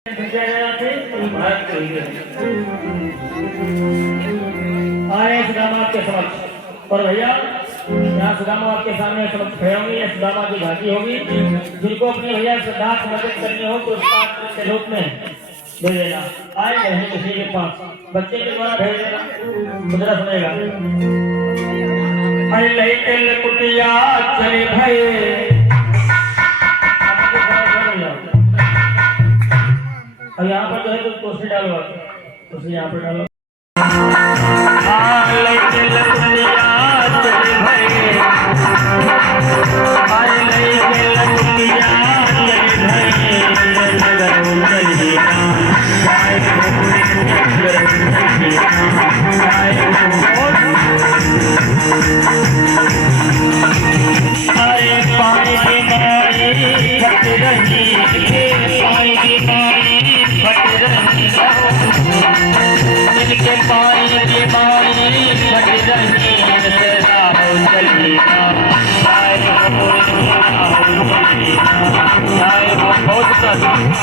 आए सुदामा आपके समक्ष और भैया यहाँ सुदामा आपके सामने समक्ष खड़े होंगे। यह सुदामा की घाटी होगी। जिनको अपनी भैया श्रद्धा समर्पित करनी हो तो उसके रूप में दे देना। आए बहन किसी के पास बच्चे के द्वारा भेज देना। मुद्रा सुनेगा। अरे तेल कुटिया चले भाई और यहाँ पर जो है तो कुर्सी डालो। कुर्सी यहाँ पर डालो।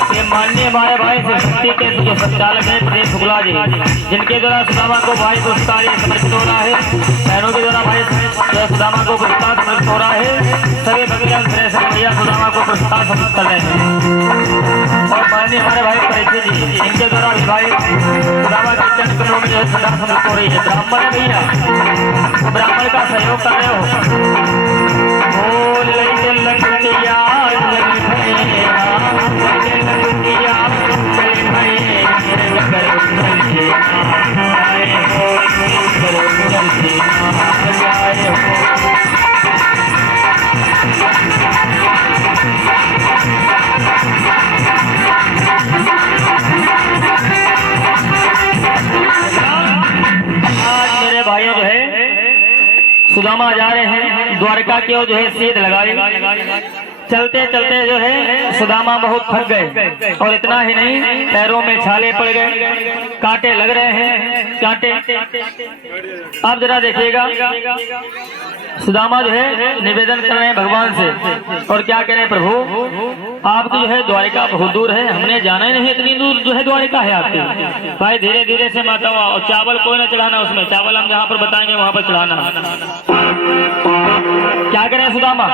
ये माननीय हमारे भाई शक्ति के जो संचालक हैं प्रदेश शुक्ला जी, जिनके द्वारा सुदामा को भाई पुरस्कार समर्पित हो रहा है। बहनों के द्वारा भाई सुदामा को पुरस्कार समर्पित हो रहा है। सभी भगवान भैया सुदामा को पुरस्कार समर्पित कर रहे हैं। और माननीय हमारे भाई परीक्षित जी, इनके द्वारा भी भाई सुदामा के चंद करोड़ में जो है श्रद्धा समर्पित हो रही है। ब्राह्मण है भैया, तो ब्राह्मण का सहयोग कर रहे हो। सुदामा जा रहे हैं द्वारका की ओर जो है सीध लगाए। चलते चलते जो है सुदामा बहुत थक गए और इतना ही नहीं पैरों में छाले पड़ गए, कांटे लग रहे हैं कांटे। आप जरा देखिएगा सुदामा जो है निवेदन कर रहे हैं भगवान से और क्या कह रहे हैं, प्रभु आपकी जो है द्वारिका बहुत दूर है, हमने जाना ही नहीं इतनी दूर जो है द्वारिका है आपकी। भाई धीरे धीरे से माता हुआ और चावल कोई ना चढ़ाना, उसमें चावल हम जहाँ पर बताएंगे वहां पर चढ़ाना। क्या करें सुदामा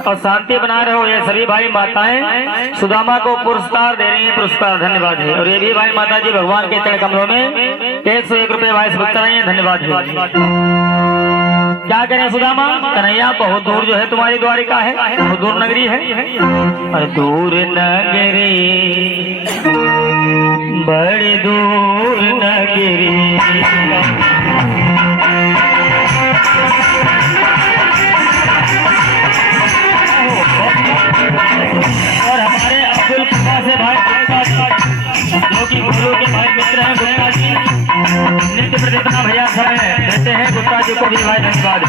और शांति बना रहे हो। ये सभी भाई माताएं सुदामा को पुरस्कार दे रही हैं, पुरस्कार धन्यवाद है। और ये भी भाई माता जी भगवान के चरण कमलों में 101 रुपए भाई समर्पित कर रही हैं, धन्यवाद है। क्या करें सुदामा, कन्हैया बहुत दूर जो है तुम्हारी द्वारिका है, बहुत दूर नगरी है। और दूर नगरी बड़ी दूर नगरी और हमारे अब्दुल कुमार से भाई गुप्ता जी जो कि गुरु के भाई मित्र हैं, गुप्ता जी नित्य प्रतिपन्ना भैया समय देते हैं। गुप्ता जी को भी भाई धन्यवाद।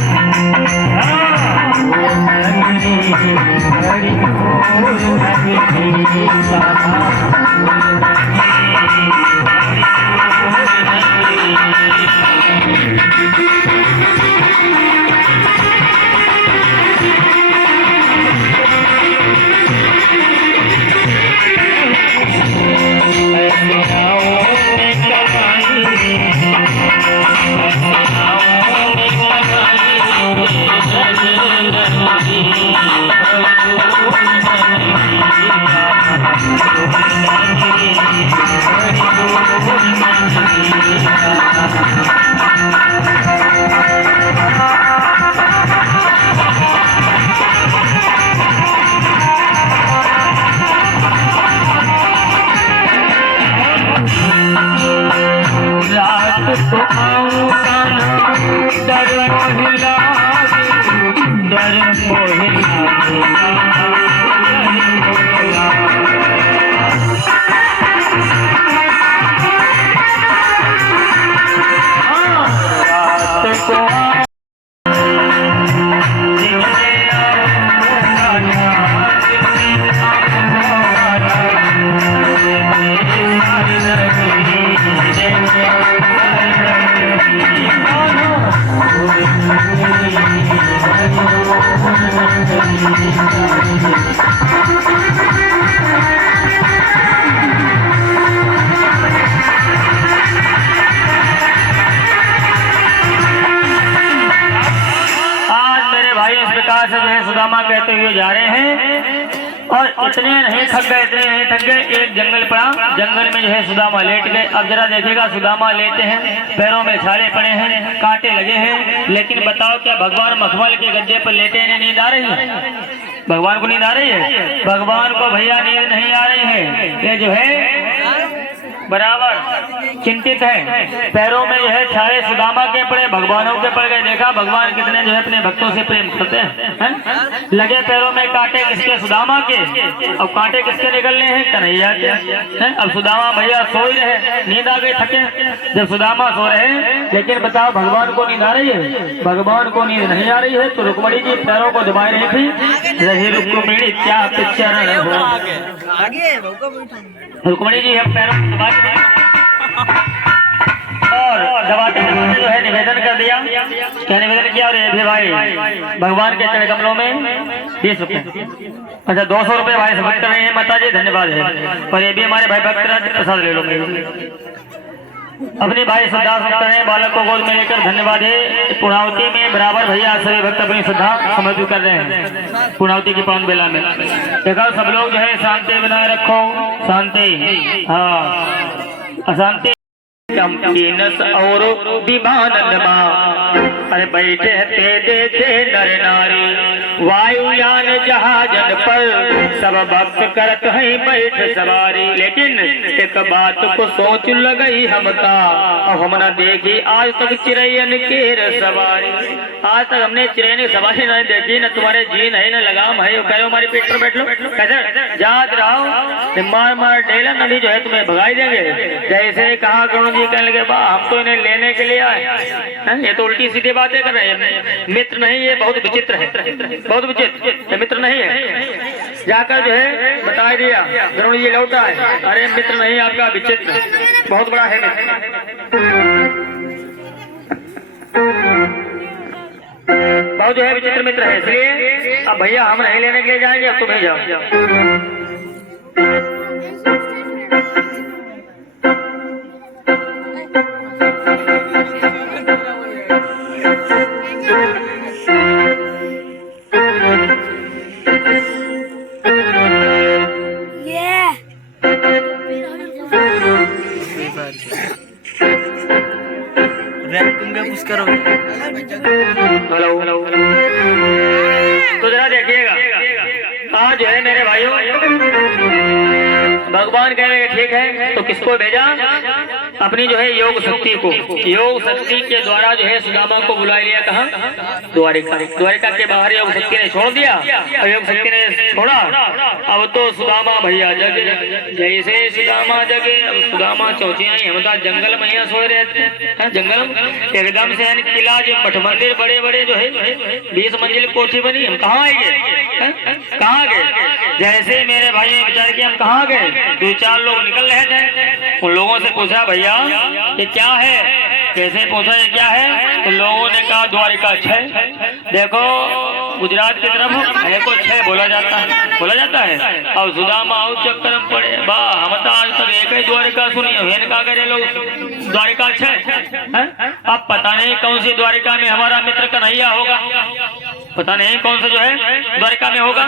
सुदामा कहते हुए जा रहे हैं और इतने नहीं थक गए, इतने नहीं थक गए, एक जंगल पड़ा, जंगल में जो है सुदामा लेट गए। अब जरा देखिएगा, सुदामा लेटे हैं, पैरों में छाले पड़े हैं, कांटे लगे हैं, लेकिन बताओ क्या भगवान मखमल के गद्दे पर लेटे इन्हें नींद आ रही है? भगवान को नींद आ रही है? भगवान को भैया नींद नहीं आ रही है। ये जो है बराबर चिंतित है, पैरों में जो है छाले सुदामा के पड़े, भगवानों के पड़ गए। देखा भगवान कितने जो है अपने भक्तों से प्रेम करते हैं। लगे पैरों में कांटे किसके? सुदामा के। अब कांटे किसके निकलने हैं? कन्हैया के हैं। अब सुदामा भैया सो ही रहे, नींद आ गई, थके। जब सुदामा सो रहे, लेकिन बताओ भगवान को नींद आ रही है? भगवान को नींद नहीं आ रही है। तो रुक्मणी जी पैरों को दबाए रही थी, रही रुक्मणी क्या पिक्चर हो। रुक्मणी जी हम पैरों को दबाए और दबाते दबाते जो है निवेदन कर दिया। क्या निवेदन किया? और ये भी भाई भगवान के चरण कमलों में 20 रुपए, अच्छा 200 रुपए भाई से भक्त रहे हैं, माता जी धन्यवाद है। पर ये भी हमारे भाई भक्त प्रसाद ले लो। अपने भाई श्रद्धा भक्त रहे, बालक को गोद में लेकर धन्यवाद है। पूर्णावती में बराबर भैया सभी भक्त अपनी श्रद्धा समर्पित कर रहे हैं पूर्णावती की पावन बेला में। देखो सब लोग जो है शांति बनाए रखो, शांति, हाँ अशांति और विमान अरे बैठे ते देखे नर नारी, वायुयान जहाजन पर सब भक्त करत है बैठ सवारी। लेकिन एक बात को सोच लगई हमका, अब हम न देखी आज तक चिड़ैयन के सवारी। आज तक हमने चिड़ैन की सवारी नहीं देखी, न तुम्हारे जीन है न लगाम है। कह रहे हमारी पेट पर बैठ लो, कैसे याद रहो, मार मार डेलन अभी जो है तुम्हें भगाई देंगे। जैसे कहा करुण जी कहने लगे, बा हम तो इन्हें लेने के लिए आए हैं। ये तो उल्टी सीधी बातें कर रहे हैं। मित्र नहीं, ये बहुत विचित्र है, बहुत विचित्र, ये मित्र नहीं है। जाकर जो है बता दिया, करुण जी लौटा है, अरे मित्र नहीं आपका विचित्र, बहुत बड़ा है मित्र, बहुत जो है विचित्र मित्र है। इसलिए अब भैया हम नहीं लेने के लिए जाएंगे, अब तुम ही जाओ। हेलो हेलो, तो जरा देखिएगा, आज जो है मेरे भाइयों भगवान कह रहे ठीक है, तो किसको भेजा? अपनी जो है योग शक्ति को, योग शक्ति के द्वारा जो है सुदामा को बुला लिया। कहाँ? द्वारिका। द्वारिका के बाहर योग शक्ति ने छोड़ दिया, और योग शक्ति ने छोड़ा। अब तो सुदामा भैया जगे, जैसे सुदामा जगे, अब सुदामा चौथिया हमता जंगल में यहाँ सोए रहते हैं। जंगल एकदम से किला जो मठ मंदिर बड़े बड़े जो है 20 मंजिल कोठी बनी, हम कहाँ आएंगे? कहाँ गए? जैसे मेरे भाई ने विचार किया हम कहाँ गए, 2-4 लोग निकल रहे थे। उन लोगों से पूछा भैया ये क्या है? कैसे पूछा ये क्या है? तो लोगों ने कहा द्वारिका 6। देखो गुजरात की तरफ है को 6 बोला जाता है, बोला जाता है। और सुदामा और चक्कर में पड़े, बा हम तो आज तक एक ही द्वारिका सुनी है, क्या करे लोग द्वारिका 6। अब पता नहीं कौन सी द्वारिका में हमारा मित्र कन्हैया होगा, पता नहीं कौन सा जो है द्वारिका में होगा।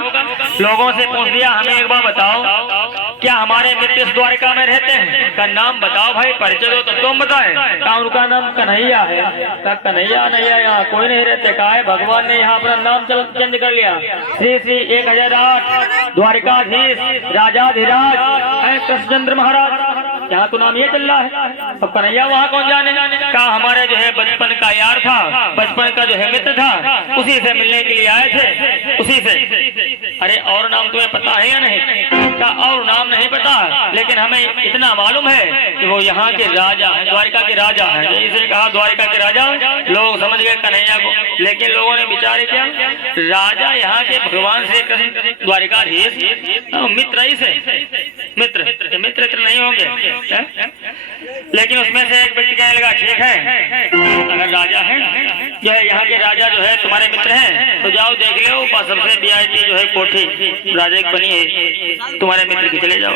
लोगों से पूछ लिया, हमें एक बार बताओ क्या हमारे मित्र इस द्वारिका में रहते हैं? का नाम बताओ भाई, परिचय दो तो तुम बताए। का उनका नाम कन्हैया है। का कन्हैया नहीं है, यहाँ कोई नहीं रहते। का है भगवान ने यहाँ अपना नाम चेंज कर लिया, श्री श्री 1008 द्वारिकाधीश राजाधिराज कृष्णचंद्र महाराज। यहाँ तो नाम ये चल रहा है। अब कन्हैया वहाँ कौन जाने? का हमारे जो है बचपन का यार था, बचपन का जो है मित्र था, उसी से मिलने के लिए आए थे, उसी से। अरे और नाम तुम्हें पता है या नहीं? का और नाम नहीं पता, लेकिन हमें इतना मालूम है कि वो यहाँ के राजा है, द्वारिका के राजा है। जैसे कहा द्वारिका के राजा, लोग समझ गए कन्हैया को। लेकिन लोगों ने विचार किया, राजा यहाँ के भगवान से द्वारिकाधीश मित्र ही से मित्र मित्र नहीं होंगे। लेकिन उसमें से एक व्यक्ति कहने लगा ठीक है, अगर राजा है जो है यहाँ के राजा जो है तुम्हारे मित्र हैं, तो जाओ देख लो, बस सबसे VIP जो है कोठी राजा की बनी है, तुम्हारे मित्र की चले जाओ।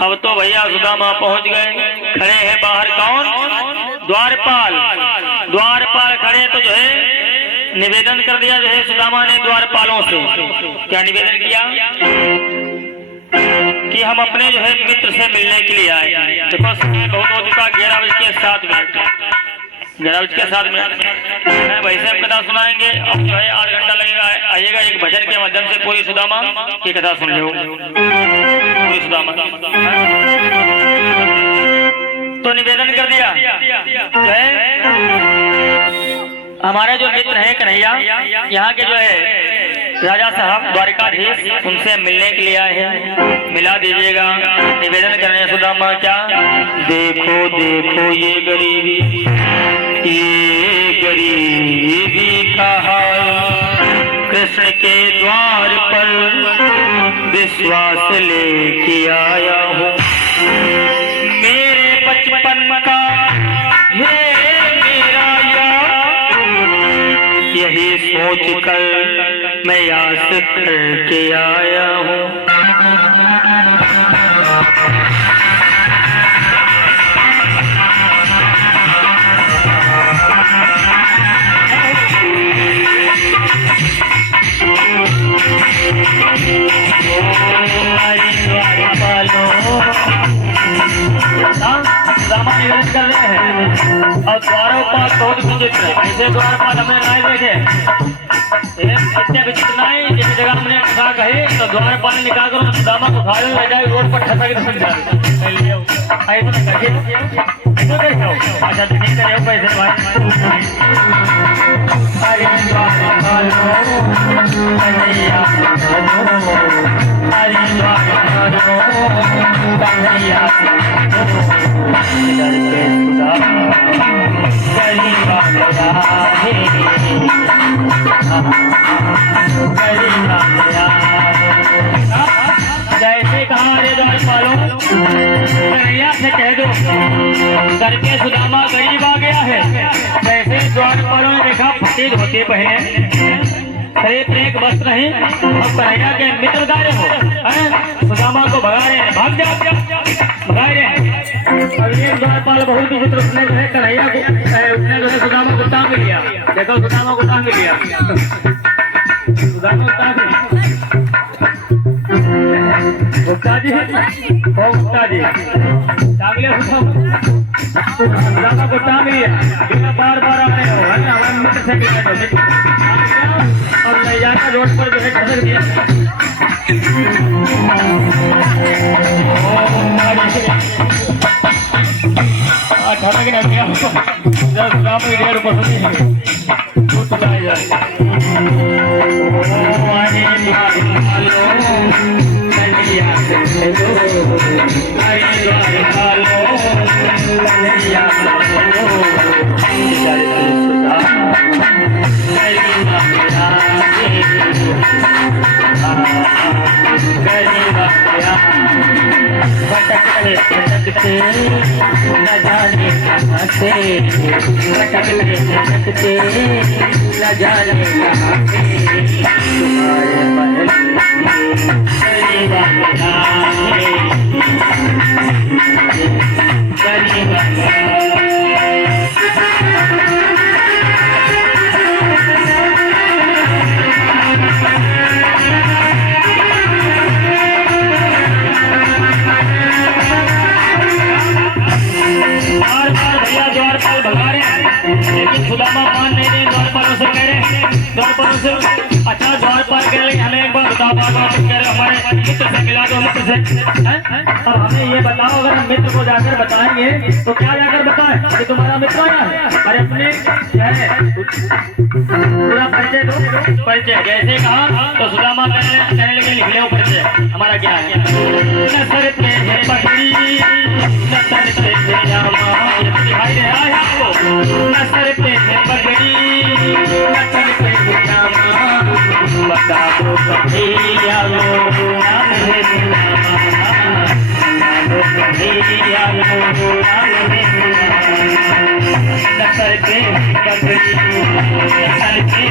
अब तो भैया सुदामा पहुंच गए, खड़े हैं बाहर कौन? द्वारपाल। द्वारपाल खड़े तो जो है निवेदन कर दिया जो है सुदामा ने द्वारपालों से। क्या निवेदन किया कि हम अपने जो है मित्र से मिलने के लिए आए। देखो समय बहुत हो चुका, 11:07। 11:07 वैसे हम कथा सुनाएंगे। अब जो है 8 घंटा लगेगा। आइएगा एक भजन के माध्यम से पूरी सुदामा की कथा सुन लो। पूरी सुदामा तो निवेदन कर दिया जो है हमारे जो मित्र हैं कन्हैया, यहाँ के जो है राजा साहब द्वारिकाधीश, उनसे मिलने के लिए आए हैं, मिला दीजिएगा। निवेदन कर रहे हैं सुदामा क्या, देखो देखो ये गरीबी का हाल, कृष्ण के द्वार पर विश्वास लेके आया हूँ। मेरे बचपन का है मेरा यार, यही सोच कर मैं आस करके आया हूँ। निवेदन कर रहे हैं और द्वारपाल बहुत विचित्र है। ऐसे द्वारपाल हमने नहीं देखे, इतने विचित्र नहीं। जिस जगह हमने कथा कही तो द्वारपाल ने निकाल कर सुदामा को उठा ले जाए, रोड पर ठसा के धसक जाए। अच्छा ठीक है, पैसे जैसे कहा रे द्वारपालों, कन्हैया से कह दो करके सुदामा गरीब आ गया है। जैसे द्वारपालों ने देखा फकीर होते पहले शरीर पर एक वस्त्र नहीं, अब कन्हैया के मित्र दारे हो सुदामा को भगा रहे हैं, भाग जा भगा रहे हैं। अब ये द्वारपाल बहुत ही चित्र उसने जो है कन्हैया को उसने जो है सुदामा को टांग लिया। देखो सुदामा को टांग लिया, सुदामा को टांग लिया। गुप्ता जी टांग लिया, सुदामा को टांग लिया। बार बार आने हो हमारे मित्र से और ले जाकर रोड पर जो है ठसक दिया। ठसक नहीं दिया, 10 ग्राम की 1.5 रुपये दूध चुकाई जाए। भटकते न जाने कहाँ से, भटकते न जाने कहाँ से, तुम्हारे महल सुदामा मान नहीं रहे, द्वारपालों से कह रहे, द्वारपालों से अच्छा द्वारपाल कह रहे हमें एक बार बताओ, बार कह रहे हमारे मित्र से मिला दो, मित्र से अब हमें ये बताओ, अगर हम मित्र को जाकर बताएंगे तो क्या जाकर बताएं कि तुम्हारा मित्र आया है? अरे अपने पूरा परिचय दो। परिचय जैसे कहा तो सुदामा कहने लगे लिख लो परिचय हमारा क्या है। न सर पे है पगड़ी, न सर पे है जामा, दिखाई दे रहा है आपको, न सर पे है पगड़ी, न सर पे है जामा, बता दो कन्हैया लो नाम है सुदामा, बता दो कन्हैया लो नाम है सुदामा। न सर पे पगड़ी सर पे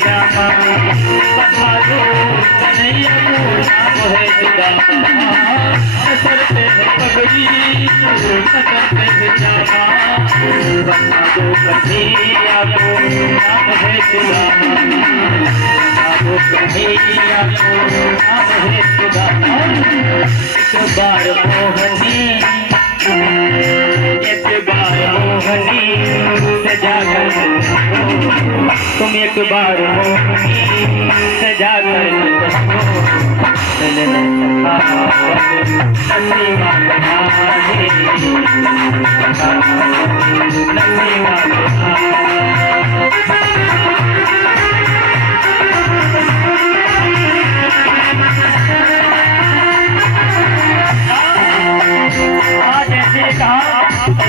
जामा बता दो कन्हैया को नाम है सुदामा सर पे पगड़ी सर पे जामा बता दो कन्हैया को नाम है सुदामा बता दो कन्हैया को नाम है सुदामा एक बार मोहनी सजा कर तुम एक बार मोहनी सजा कर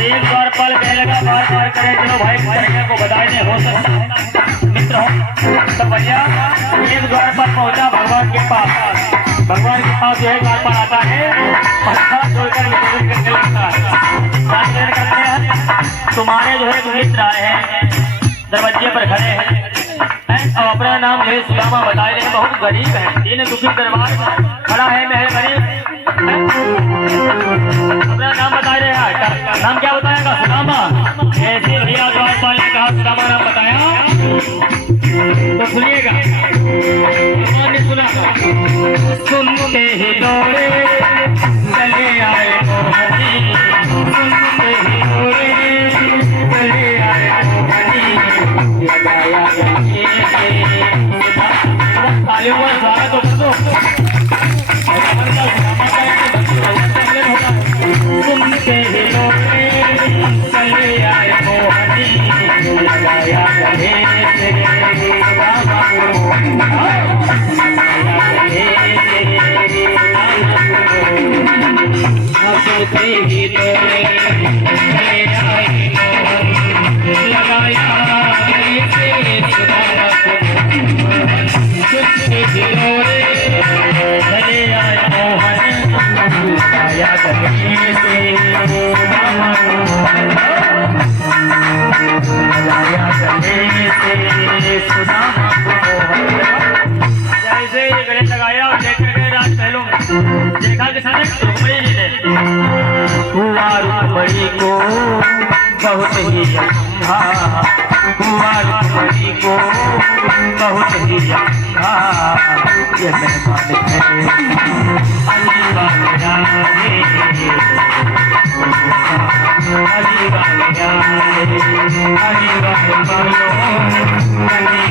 एक बार पल कहने लगा बार बार करे चलो भाई कन्हैया को बधाई हो सकता है मित्र हो तो भैया एक द्वार पर पहुंचा भगवान के पास जो है द्वार पर आता है छोड़कर निवेदन करने लगता है करते हैं तुम्हारे जो है मित्र आए हैं दरवाजे पर खड़े हैं और अपना नाम जो है सुदामा बताए रहे बहुत गरीब है दीन दुखी दरबार खड़ा है महल गरीब अपना नाम बता रहे हैं नाम क्या बताएगा सुदामा ऐसे भैया द्वारपाल ने कहा सुदामा नाम बताया तो सुनिएगा ने सुना सुनते ही दौड़े चले आए मोहनी सुनते ही दौड़े चले आए मोहनी लगाया सारा तो सुनते ही लोगे चले आए मोहनी लगाया गले सुनते ही लोगे चले आए मोहनी लगाया गले सुनते ही लोगे चले आए मोहनी लगाया गले जैसे ये गले लगाया और देख कर रात पहलू देखा कि सारे रुक्मणी जी ने हुआ रुक्मणी को बहुत ही अच्छा हुआ रुक्मणी को बहुत ही अच्छा ये मेहमान है अली वाला अली वाला अली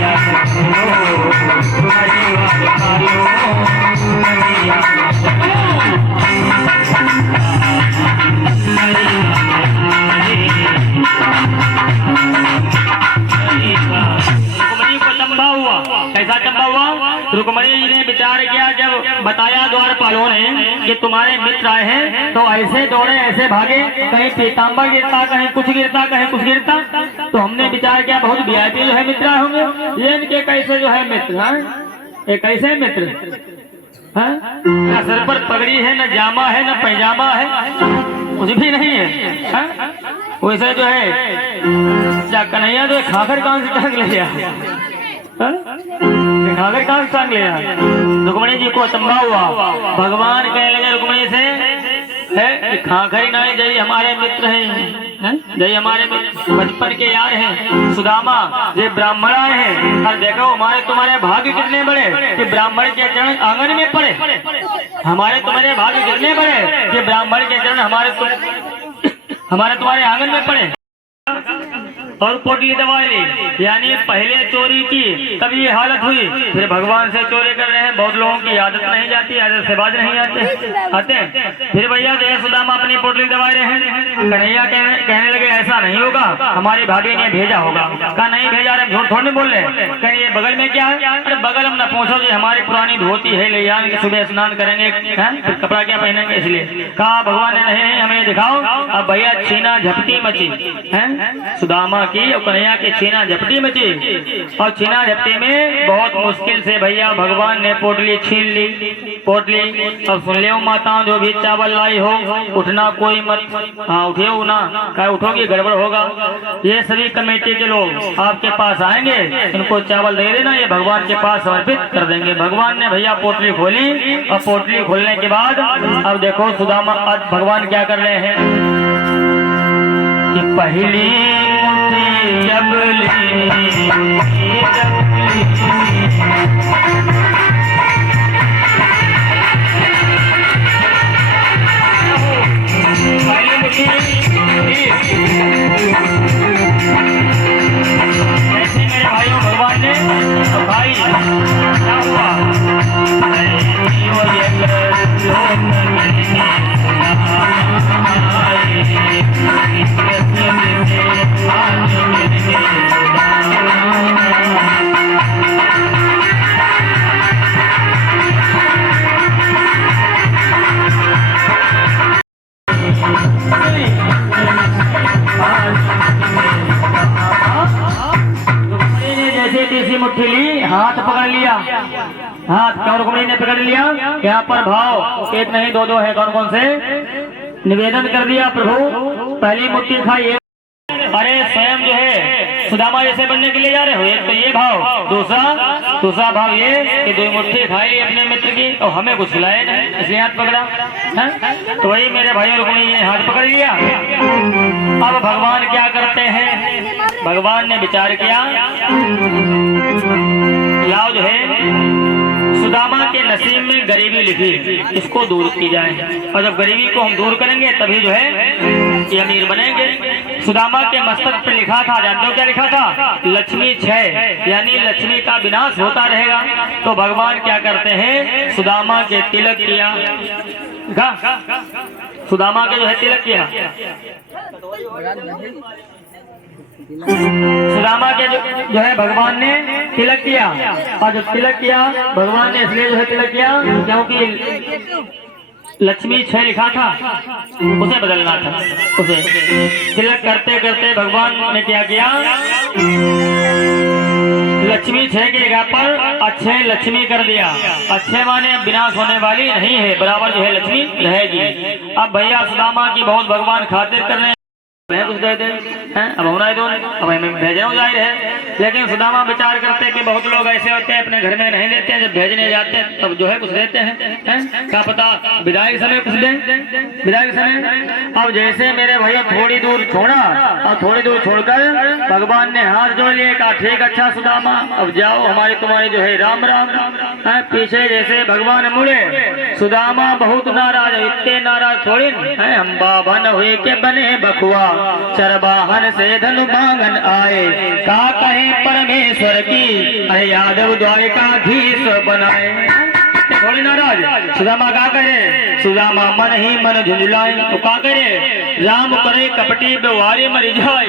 कैसा चंबा हुआ रुक्मणी जी ने विचार किया जब बताया द्वारपालों ने कि तुम्हारे मित्र आए हैं तो ऐसे दौड़े ऐसे भागे कहीं पीताम्बर गिरता कहीं कुछ गिरता कहीं कुछ गिरता तो हमने विचार किया बहुत वीआईपी जो है मित्र होंगे ये इनके कैसे जो है मित्र ये कैसे मित्र न सर पर पगड़ी है न जामा है न पैजामा है कुछ भी नहीं है वैसे जो है कन्हैया तो खाकर कान से टांग लिया खाकर कान से टांग लिया रुक्मणी जी को चंबा हुआ भगवान कहने लगे रुक्मणी से है खाकर नहीं जय हमारे मित्र हैं जय हमारे बचपन के यार हैं सुदामा ये ब्राह्मण आए हैं और देखो हमारे तुम्हारे भाग्य कितने बड़े कि ब्राह्मण के चरण आंगन में पड़े हमारे तुम्हारे भाग्य कितने बड़े कि ब्राह्मण के चरण हमारे तुम्हारे आंगन में पड़े और पोटली दबा ली यानी पहले चोरी की तब ये हालत हुई फिर भगवान से चोरी कर रहे हैं बहुत लोगों की आदत नहीं जाती आदत से बाज नहीं आते फिर भैया जो है सुदामा अपनी पोटली दबा रहे हैं कन्हैया कहने लगे ऐसा नहीं होगा हमारी भाभी ने भेजा होगा कहा नहीं भेजा रहे झूठ थोड़ी बोल रहे कहीं ये बगल में क्या है अरे बगल हम न पहुंचो जो हमारी पुरानी धोती है ले जाएंगे सुबह स्नान करेंगे फिर कपड़ा क्या पहनेंगे इसलिए कहा भगवान ने नहीं हमें दिखाओ अब भैया छीना झपटी मची है सुदामा की और कन्हैया की छीना झपटी मची। और छीना झपटी में बहुत मुश्किल से भैया भगवान ने पोटली छीन ली, पोटली। अब सुन ले माताओं, जो भी चावल लाई हो उठना कोई मत, हाँ उठियो ना, क्या उठोगी गड़बड़ होगा। ये सभी कमेटी के लोग आपके पास आएंगे, इनको चावल दे देना, ये भगवान के पास समर्पित कर देंगे। भगवान ने भैया पोटली खोली और पोटली खोलने के बाद अब देखो सुदामा, आज भगवान क्या कर रहे हैं कि पहली मुट्ठी जब ली, पहली मुट्ठी ऐसे मेरे भाइयों भगवान ने, तो भाई क्या हुआ, जैसे तीसरी मुट्ठी ली, हाथ पकड़ लिया, हाथ कौन रुक्मिणी ने पकड़ लिया। यहाँ पर भाव एक नहीं दो दो है, कौन कौन से निवेदन कर दिया, प्रभु पहली मुट्ठी खाइए। अरे स्वयं जो है सुदामा जैसे बनने के लिए जा रहे हो, एक तो ये भाव, दूसरा भाव ये कि दो मुट्ठी खाई अपने मित्र की और हमें कुछ खिलाए नहीं, इसलिए हाथ पकड़ा है। तो वही मेरे भाइयों रुक्मिणी ने हाथ पकड़ लिया। अब भगवान क्या करते हैं, भगवान ने विचार किया, लाओ जो है सुदामा के नसीब में गरीबी लिखी, इसको दूर की जाए, और जब गरीबी को हम दूर करेंगे तभी जो है ये अमीर बनेंगे। सुदामा के मस्तक पे लिखा था, जानते हो क्या लिखा था, लक्ष्मी क्षय, यानी लक्ष्मी का विनाश होता रहेगा। तो भगवान क्या करते हैं, सुदामा के तिलक किया, सुदामा के जो है तिलक किया, सुदामा के जो है भगवान ने तिलक किया। और जब तिलक किया भगवान ने इसलिए जो है तिलक किया क्योंकि लक्ष्मी क्षय लिखा था, उसे बदलना था। उसे तिलक करते करते भगवान ने क्या किया, लक्ष्मी क्षय के जगह पर अक्षय लक्ष्मी कर दिया। अक्षय माने विनाश होने वाली नहीं है, बराबर जो है लक्ष्मी रहेगी। अब भैया सुदामा की बहुत भगवान खातिर कर रहे हैं, कुछ दे दे हैं, अब होना है दो, अब हमें भेजने जाहिर है। लेकिन सुदामा विचार करते कि बहुत लोग ऐसे होते हैं अपने घर में नहीं देते हैं, जब भेजने जाते हैं तब जो है कुछ देते हैं, क्या पता विदाई के समय कुछ दें, विदाई के समय। अब जैसे मेरे भैया थोड़ी दूर छोड़ा और थोड़ी दूर छोड़कर भगवान ने हाथ जोड़ लिए, कहा ठीक अच्छा सुदामा अब जाओ, हमारी तुम्हारी जो है राम राम है। पीछे जैसे भगवान मुड़े, सुदामा बहुत नाराज, इतने नाराज थोड़ी है, हम बाबा न हुए के बने बखुआ, चरवाहन से धनु मांगन आए, का कहे परमेश्वर की, अरे यादव द्वारिकाधीश बनाए। थोड़ी नाराज सुदामा का करे, सुदामा मन ही मन झुंझुलाए, तो का करे, राम करे कपटी बेवारी मरी जाए।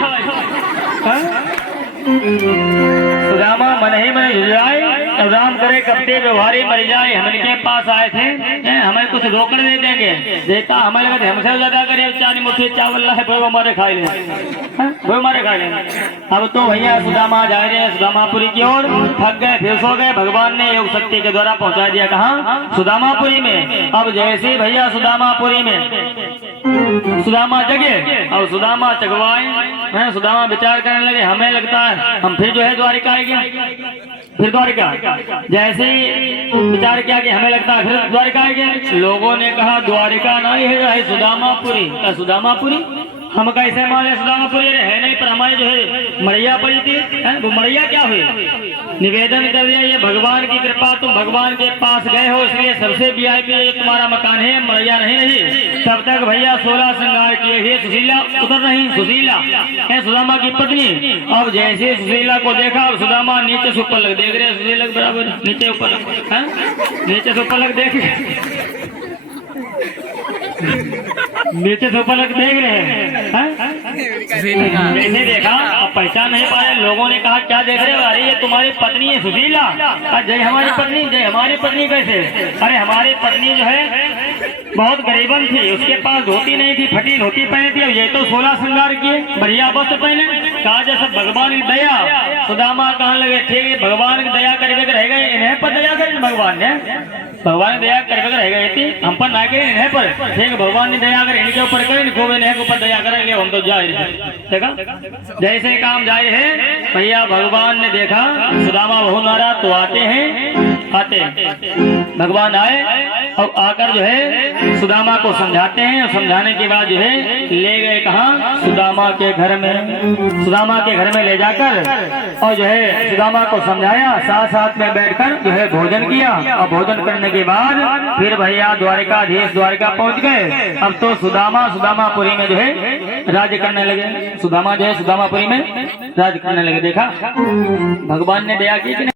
सुदामा मन ही मन झुंझुलाए, राम करे कपटी व्यवहारी मर जाए। हम इनके पास आए थे, हमें कुछ रोकड़ दे देंगे, देखा हमें लगा हमसे ज्यादा करे, चार मुट्ठी चावल है वो हमारे खा ले, वो हमारे खा ले। अब तो भैया सुदामा जा रहे हैं सुदामापुरी की ओर, थक गए फिर सो गए। भगवान ने योग शक्ति के द्वारा पहुंचा दिया कहाँ, सुदामापुरी में। अब जैसे भैया सुदामापुरी में सुदामा जगे और सुदामा चगवाए, सुदामा विचार करने लगे, हमें लगता है हम फिर जो है द्वारिका आएंगे, फिर द्वारिका। जैसे ही विचार किया कि हमें लगता है फिर द्वारिका आएंगे, लोगों ने कहा द्वारिका नहीं है सुदामापुरी। क्या सुदामापुरी, हम कैसे माने सुदामापुरी है नहीं, पर हमारी जो है मड़ैया पड़ी थी, वो मड़ैया क्या हुई, निवेदन कर दिया ये भगवान की कृपा, तुम भगवान के पास गए हो इसलिए सबसे वीआईपी तुम्हारा मकान है, मड़ैया नहीं। तब तक भैया 16 श्रृंगार किए हुए सुशीला उतर नहीं, सुशीला है सुदामा की पत्नी। अब जैसे सुशीला को देखा, सुदामा नीचे से ऊपर लग देख रहे, सुशीला बराबर नीचे ऊपर, नीचे से ऊपर लग देख नीचे से ऊपर देख रहे हैं, मैंने देखा अब पहचान नहीं पाए। लोगों ने कहा क्या देख रहे हो, अरे ये तुम्हारी पत्नी है सुशीला। जय हमारी पत्नी, जय हमारी पत्नी कैसे, अरे हमारी पत्नी जो है बहुत गरीबन थी, उसके पास धोती नहीं थी, फटी धोती पहनी थी। अब ये तो 16 श्रृंगार किए, बढ़िया वस्त्र पहने। कहा जैसे भगवान की दया। सुदामा कहने लगे ठीक है, भगवान की दया करके रह गए, इन्हें पर दया करें भगवान ने। भगवान ने दया करके रह गए थी, हम पर ना करें इन्हें पर। ठीक है, भगवान ने दया कर इनके ऊपर करें, खूब इन्हें के ऊपर दया करेंगे, हम तो जाहिर है। देखा जैसे काम जाहिर है भैया। भगवान ने देखा सुदामा बहुत नाराज, तो आते भगवान आए और आकर जो है सुदामा को समझाते हैं। और समझाने के बाद जो है ले गए कहाँ, सुदामा के घर में। सुदामा के घर में ले जाकर और जो है सुदामा को समझाया, साथ साथ में बैठकर जो है भोजन किया। और भोजन करने के बाद फिर भैया द्वारिकाधीश द्वारिका पहुंच गए। अब तो सुदामापुरी में जो है राज्य करने लगे। सुदामा जो है सुदामापुरी में राज्य करने लगे। देखा भगवान ने दया की कि